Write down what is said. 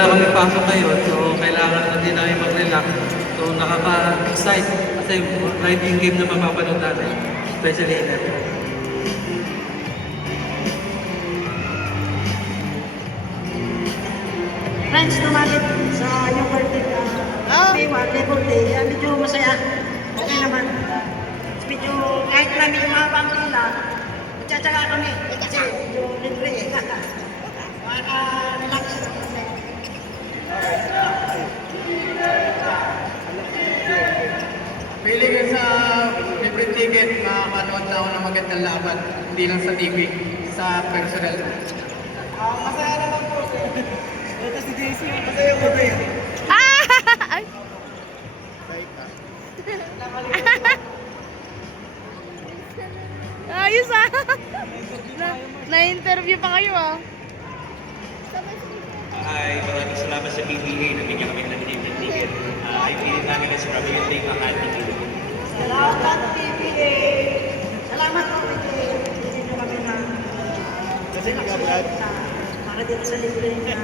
wala kami pasok ngayon, so kailangan na din namin mag-relax. So nakaka-excite kasi riding game na mapapanood natin, especially in that. Friends, tumalit sa yung birthday Labor Day, medyo masaya. Okay naman. Medyo kahit na medyo mahaba ang pila, magtsatsaga kami. Kasi medyo libre eh. Maka-relax. Feeling ko sa favorite ticket, makakanood na ako ng magandang laban. Hindi lang sa TV, sa personal. Masaya naman po. Ito si JC, masaya po tayo. Ay! Ayos ah! Na-interview pa kayo ah. Ay, maraming salamat sa PBA na bigyan kami ng favorite ticket. Ay, pilit namin kasi marami yung take ang ating ticket. Salamat, PBA. Salamat po, PBA. Hindi nyo kami na... Kasi nag-vlog. Para dito sa libre na...